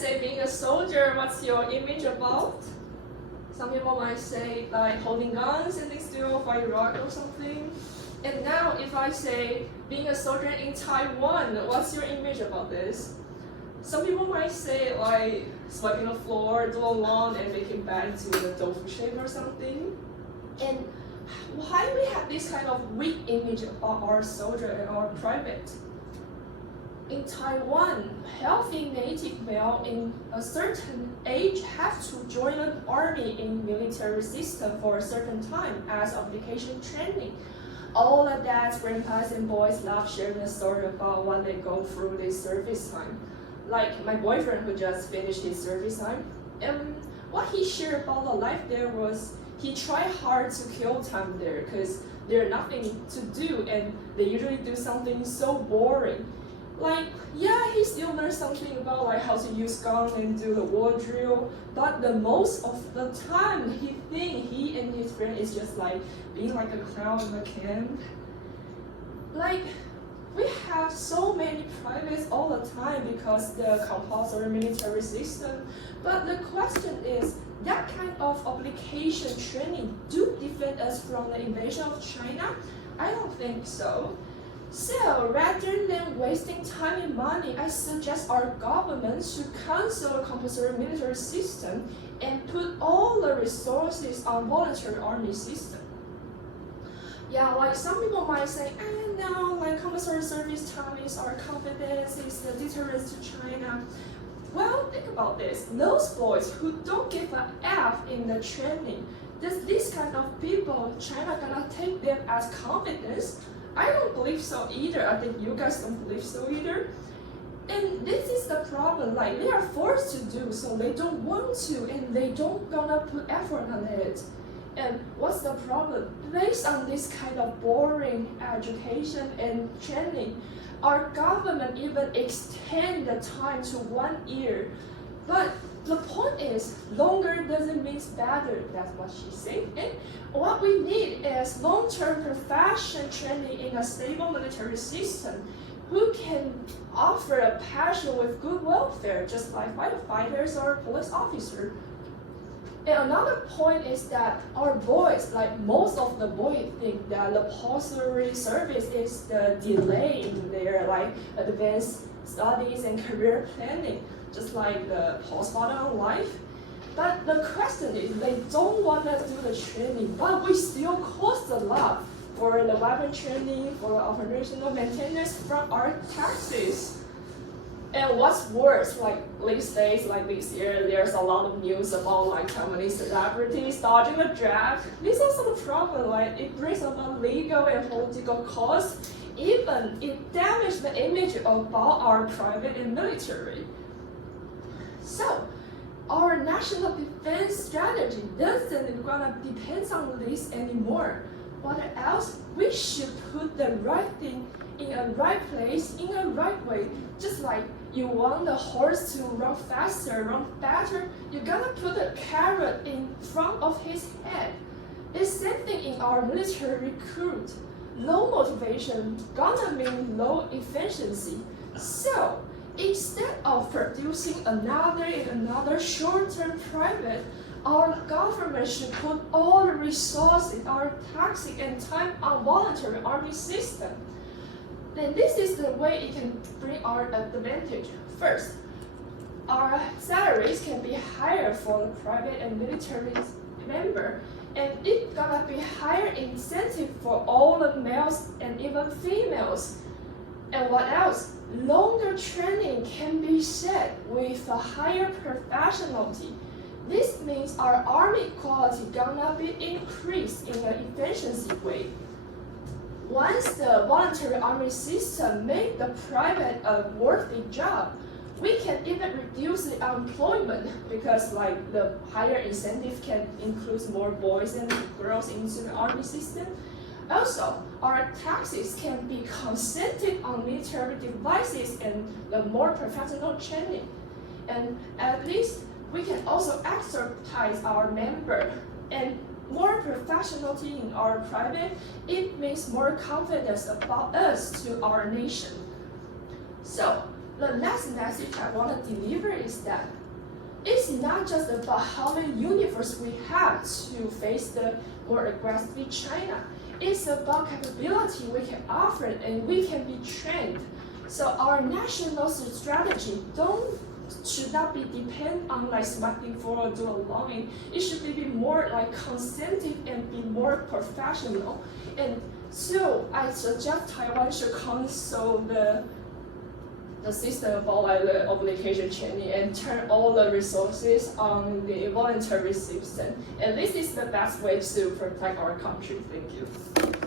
say being a soldier, what's your image about? Some people might say like holding guns and they still fight Iraq or something. And now if I say being a soldier in Taiwan, what's your image about this? Some people might say like sweeping the floor, doing lawn and making bed into the tofu shape or something. And why do we have this kind of weak image about our soldier and our private? In Taiwan, healthy native male in a certain age have to join an army in military system for a certain time as application training. All the dads, grandpas, and boys love sharing the story about what they go through their service time. Like my boyfriend who just finished his service time, and what he shared about the life there was he tried hard to kill time there because there's nothing to do and they usually do something so boring. Like, yeah, he still learned something about like how to use gun and do the war drill, but the most of the time he think he and his friend is just like being like a clown in a camp. Like, we have so many privates all the time because the compulsory military system, but the question is, that kind of application training do defend us from the invasion of China? I don't think so. So rather than wasting time and money, I suggest our government should cancel the compulsory military system and put all the resources on voluntary army system. Yeah, like some people might say, no, like compulsory service time is our confidence, is the deterrent to China. Well, think about this. Those boys who don't give an F in the training, does this kind of people, China gonna take them as confidence? I don't believe so either. I think you guys don't believe so either. And this is the problem, like they are forced to do, so they don't want to and they don't gonna put effort on it. And what's the problem? Based on this kind of boring education and training, our government even extend the time to 1 year. But the point is, longer doesn't mean better. That's what she said. And what we need is long-term profession training in a stable military system who can offer a passion with good welfare, just like firefighters or police officers. And another point is that our boys, like most of the boys, think that the compulsory service is the delay in their like advanced studies and career planning, just like the postmodern life. But the question is, they don't want to do the training, but we still cost a lot for the weapon training, for the operational maintenance from our taxes. And what's worse, like these days, like this year, there's a lot of news about like Taiwanese celebrities dodging the draft. This is also the problem, like it brings about legal and political costs. Even it damages the image about our private and military. So, our national defense strategy doesn't gonna depend on this anymore. What else? We should put the right thing in a right place, in a right way. Just like you want the horse to run faster, run better, you're gonna put a carrot in front of his head. The same thing in our military recruit. Low motivation gonna mean low efficiency. So, instead of producing another and another short-term private, our government should put all the resources, our taxes and time on voluntary army system. Then this is the way it can bring our advantage. First, our salaries can be higher for the private and military member, and it's gonna be higher incentive for all the males and even females. And what else? Longer training can be set with a higher professionality. This means our army quality gonna be increased in an efficiency way. Once the voluntary army system make the private a worthy job, we can even reduce the unemployment because like the higher incentive can include more boys and girls into the army system. Also, our taxes can be concentrated on military devices and the more professional training. And at least we can also exercise our member and more professionality in our private, it means more confidence about us to our nation. So, the next message I want to deliver is that it's not just about how many universe we have to face the more aggressive China. It's about capability we can offer and we can be trained. So our national strategy should not be depend on like smarting for or do alone. It should be more like consentive and be more professional. And so I suggest Taiwan should console the system about like the obligation training and turn all the resources on the voluntary system. And this is the best way to protect our country. Thank you.